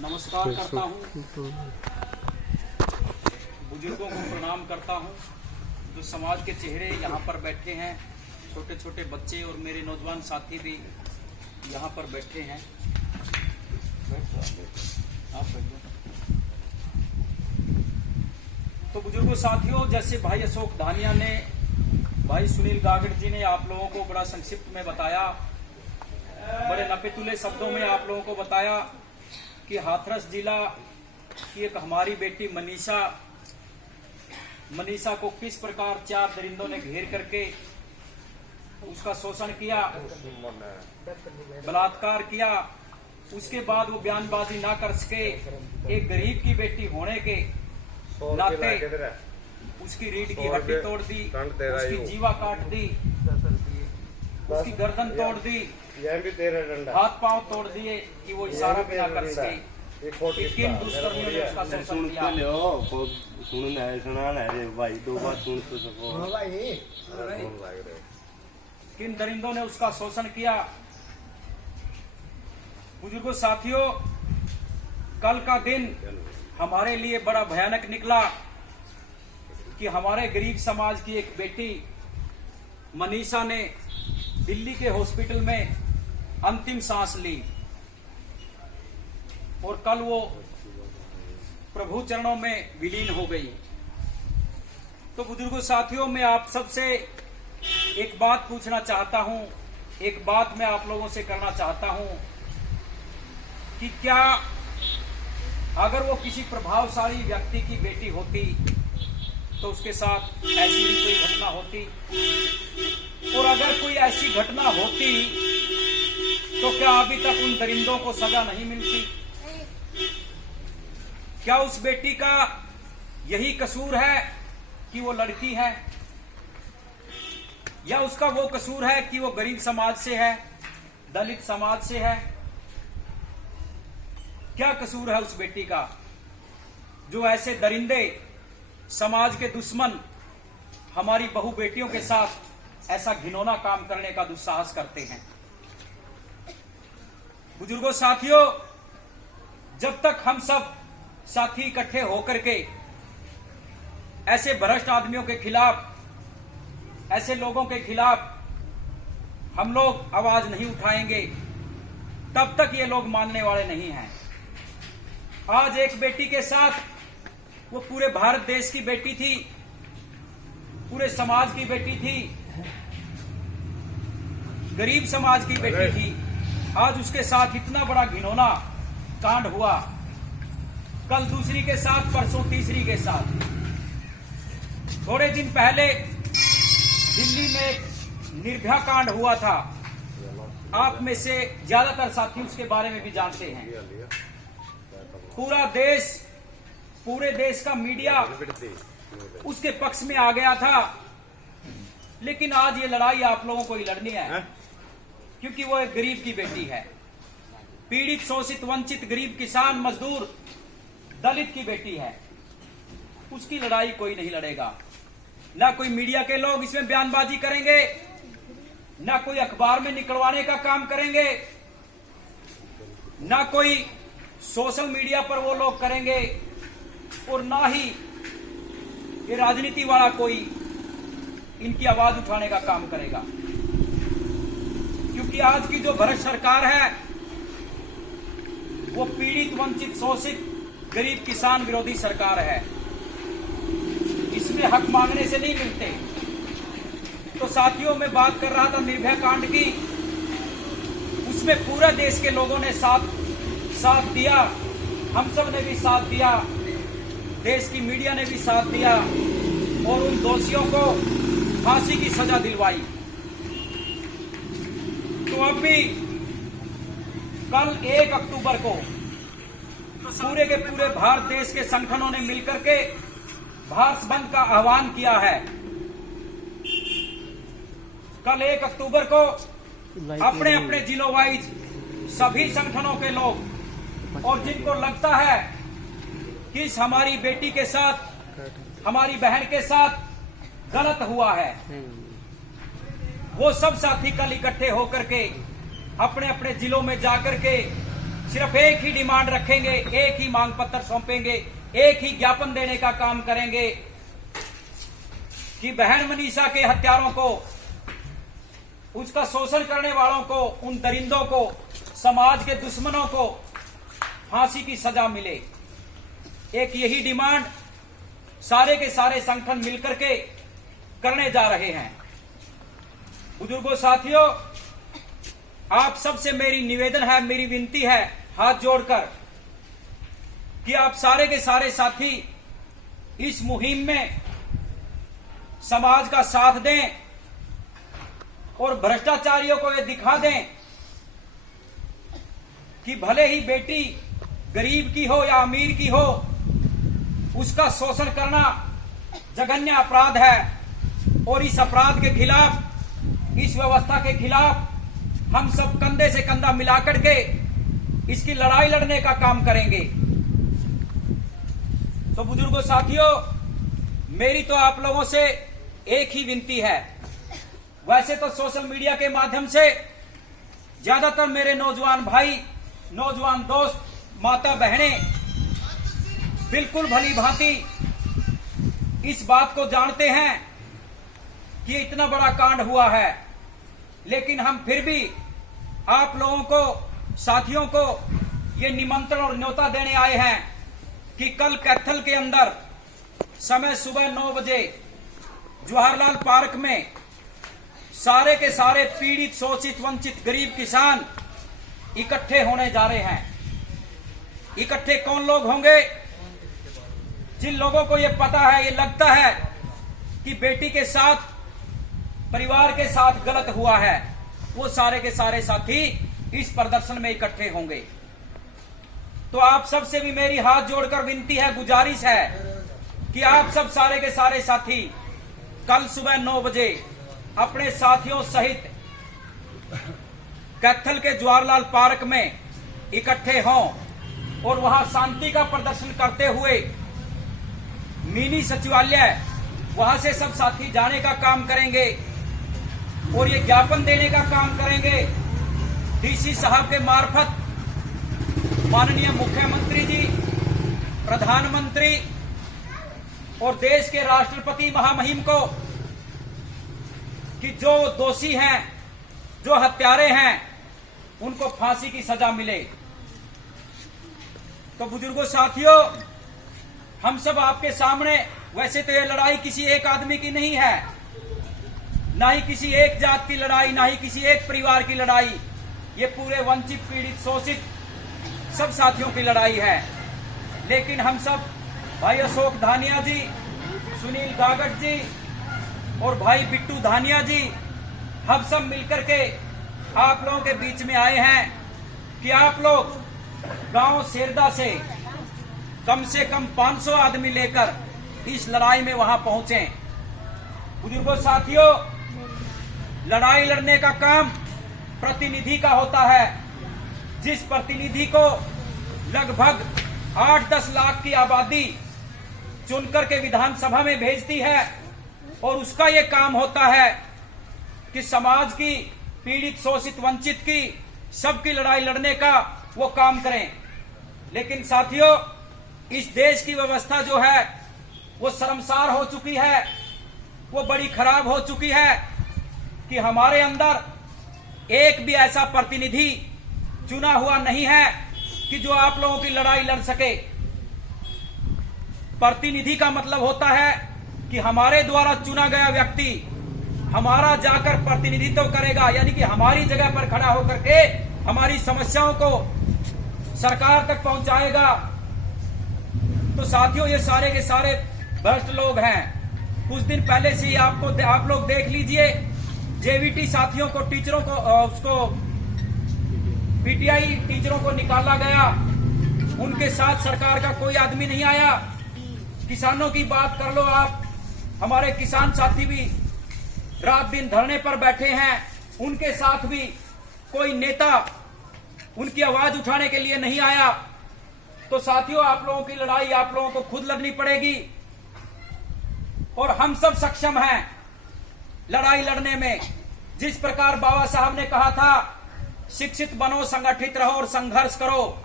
नमस्कार करता हूँ, बुजुर्गों को प्रणाम करता हूँ। जो समाज के चेहरे यहाँ पर बैठे हैं, छोटे छोटे बच्चे और मेरे नौजवान साथी भी यहाँ पर बैठे हैं। तो बुजुर्गों साथियों, जैसे भाई अशोक धानिया ने, भाई सुनील गागड़ जी ने आप लोगों को बड़ा संक्षिप्त में बताया, बड़े नपे-तुले शब्दों में आप लोगों को बताया कि हाथरस जिला की एक हमारी बेटी मनीषा को किस प्रकार 4 दरिंदों ने घेर करके उसका शोषण किया, बलात्कार किया। उसके बाद वो बयानबाजी ना कर सके, एक गरीब की बेटी होने के नाते उसकी रीढ़ की हड्डी तोड़ दी, उसकी जीवा काट दी, उसकी गर्दन तोड़ दी, हाथ पांव तोड़ दिए कि वो इशारा भी ना कर सके। किन दुष्कर्मियों ने उसका शोषण किया। किन दरिंदों ने उसका शोषण किया। बुजुर्गों साथियों, कल का दिन हमारे लिए बड़ा भयानक निकला कि हमारे गरीब समाज की एक बेटी मनीषा ने दिल्ली के हॉस्पिटल में अंतिम सांस ली और कल वो प्रभु चरणों में विलीन हो गई। तो बुजुर्गों साथियों, मैं आप सबसे एक बात पूछना चाहता हूं, एक बात मैं आप लोगों से करना चाहता हूं कि क्या अगर वो किसी प्रभावशाली व्यक्ति की बेटी होती तो उसके साथ ऐसी भी कोई घटना होती, और अगर कोई ऐसी घटना होती तो क्या अभी तक उन दरिंदों को सजा नहीं मिलती? क्या उस बेटी का यही कसूर है कि वो लड़की है, या उसका वो कसूर है कि वो गरीब समाज से है, दलित समाज से है? क्या कसूर है उस बेटी का जो ऐसे दरिंदे, समाज के दुश्मन हमारी बहू बेटियों के साथ ऐसा घिनौना काम करने का दुस्साहस करते हैं? बुजुर्गों साथियों, जब तक हम सब साथी इकट्ठे होकर के ऐसे भ्रष्ट आदमियों के खिलाफ, ऐसे लोगों के खिलाफ हम लोग आवाज नहीं उठाएंगे, तब तक ये लोग मानने वाले नहीं हैं। आज एक बेटी के साथ, वो पूरे भारत देश की बेटी थी, पूरे समाज की बेटी थी, गरीब समाज की बेटी थी, आज उसके साथ इतना बड़ा घिनौना कांड हुआ। कल दूसरी के साथ, परसों तीसरी के साथ। थोड़े दिन पहले दिल्ली में निर्भया कांड हुआ था। आप में से ज्यादातर साथी उसके बारे में भी जानते हैं। पूरा देश, पूरे देश का मीडिया उसके पक्ष में आ गया था। लेकिन आज ये लड़ाई आप लोगों को ही लड़नी है, क्योंकि वो एक गरीब की बेटी है, पीड़ित, शोषित, वंचित, गरीब, किसान, मजदूर, दलित की बेटी है। उसकी लड़ाई कोई नहीं लड़ेगा। ना कोई मीडिया के लोग इसमें बयानबाजी करेंगे, ना कोई अखबार में निकलवाने का काम करेंगे, ना कोई सोशल मीडिया पर वो लोग करेंगे, और ना ही ये राजनीति वाला कोई इनकी आवाज उठाने का काम करेगा। क्योंकि आज की जो भ्रष्ट सरकार है वो पीड़ित, वंचित, शोषित, गरीब, किसान विरोधी सरकार है। इसमें हक मांगने से नहीं मिलते। तो साथियों, मैं बात कर रहा था निर्भया कांड की। उसमें पूरे देश के लोगों ने साथ दिया, हम सब ने भी साथ दिया, देश की मीडिया ने भी साथ दिया, और उन दोषियों को फांसी की सजा दिलवाई। तो अब भी कल 1 अक्टूबर को पूरे के पूरे भारत देश के संगठनों ने मिलकर के भारत बंद का आह्वान किया है। कल 1 अक्टूबर को अपने अपने जिलों वाइज सभी संगठनों के लोग, और जिनको लगता है कि इस हमारी बेटी के साथ, हमारी बहन के साथ गलत हुआ है, वो सब साथी कल इकट्ठे होकर के अपने अपने जिलों में जाकर के सिर्फ एक ही डिमांड रखेंगे, एक ही मांग पत्र सौंपेंगे, एक ही ज्ञापन देने का काम करेंगे कि बहन मनीषा के हत्यारों को, उसका शोषण करने वालों को, उन दरिंदों को, समाज के दुश्मनों को फांसी की सजा मिले। एक यही डिमांड सारे के सारे संगठन मिलकर के करने जा रहे हैं। बुजुर्गों, साथियों, आप सबसे मेरी निवेदन है, मेरी विनती है हाथ जोड़कर कि आप सारे के सारे साथी इस मुहिम में समाज का साथ दें और भ्रष्टाचारियों को ये दिखा दें कि भले ही बेटी गरीब की हो या अमीर की हो, उसका शोषण करना जघन्य अपराध है और इस अपराध के खिलाफ, इस व्यवस्था के खिलाफ हम सब कंधे से कंधा मिलाकर के इसकी लड़ाई लड़ने का काम करेंगे। तो बुजुर्गों, साथियों, मेरी तो आप लोगों से एक ही विनती है। वैसे तो सोशल मीडिया के माध्यम से ज्यादातर मेरे नौजवान भाई, नौजवान दोस्त, माता बहनें बिल्कुल भली भांति इस बात को जानते हैं कि इतना बड़ा कांड हुआ है, लेकिन हम फिर भी आप लोगों को, साथियों को ये निमंत्रण और न्योता देने आए हैं कि कल कैथल के अंदर समय सुबह 9 बजे जवाहरलाल पार्क में सारे के सारे पीड़ित, शोषित, वंचित, गरीब किसान इकट्ठे होने जा रहे हैं। इकट्ठे कौन लोग होंगे? जिन लोगों को ये पता है, ये लगता है कि बेटी के साथ, परिवार के साथ गलत हुआ है, वो सारे के सारे साथी इस प्रदर्शन में इकट्ठे होंगे। तो आप सबसे भी मेरी हाथ जोड़कर विनती है, गुजारिश है कि आप सब सारे के सारे साथी कल सुबह 9 बजे अपने साथियों सहित कैथल के जवाहरलाल पार्क में इकट्ठे हों और वहां शांति का प्रदर्शन करते हुए मिनी सचिवालय, वहां से सब साथी जाने का काम करेंगे और ये ज्ञापन देने का काम करेंगे डीसी साहब के मार्फत माननीय मुख्यमंत्री जी, प्रधानमंत्री और देश के राष्ट्रपति महामहिम को कि जो दोषी हैं, जो हत्यारे हैं, उनको फांसी की सजा मिले। तो बुजुर्गों, साथियों, हम सब आपके सामने, वैसे तो ये लड़ाई किसी एक आदमी की नहीं है, ना ही किसी एक जात की लड़ाई, ना ही किसी एक परिवार की लड़ाई, ये पूरे वंचित, पीड़ित, शोषित सब साथियों की लड़ाई है। लेकिन हम सब भाई अशोक धानिया जी, सुनील गागट जी और भाई बिट्टू धानिया जी, हम सब मिलकर के आप लोगों के बीच में आए हैं कि आप लोग गांव सेरदा से कम 500 आदमी लेकर इस लड़ाई में वहां पहुंचे। बुजुर्गों, साथियों, लड़ाई लड़ने का काम प्रतिनिधि का होता है। जिस प्रतिनिधि को लगभग 8-10 लाख की आबादी चुनकर के विधानसभा में भेजती है और उसका ये काम होता है कि समाज की, पीड़ित, शोषित, वंचित की, सबकी लड़ाई लड़ने का वो काम करें। लेकिन साथियों, इस देश की व्यवस्था जो है वो शर्मसार हो चुकी है, वो बड़ी खराब हो चुकी है कि हमारे अंदर एक भी ऐसा प्रतिनिधि चुना हुआ नहीं है कि जो आप लोगों की लड़ाई लड़ सके। प्रतिनिधि का मतलब होता है कि हमारे द्वारा चुना गया व्यक्ति हमारा जाकर प्रतिनिधित्व करेगा, यानी कि हमारी जगह पर खड़ा होकर के हमारी समस्याओं को सरकार तक पहुंचाएगा। तो साथियों, ये सारे के सारे भ्रष्ट लोग हैं। कुछ दिन पहले से आप लोग देख लीजिए, जेवीटी साथियों को, टीचरों को, उसको पीटीआई टीचरों को निकाला गया, उनके साथ सरकार का कोई आदमी नहीं आया। किसानों की बात कर लो आप, हमारे किसान साथी भी रात दिन धरने पर बैठे हैं, उनके साथ भी कोई नेता उनकी आवाज उठाने के लिए नहीं आया। तो साथियों, आप लोगों की लड़ाई आप लोगों को खुद लड़नी पड़ेगी और हम सब सक्षम हैं लड़ाई लड़ने में। जिस प्रकार बाबा साहब ने कहा था शिक्षित बनो, संगठित रहो और संघर्ष करो।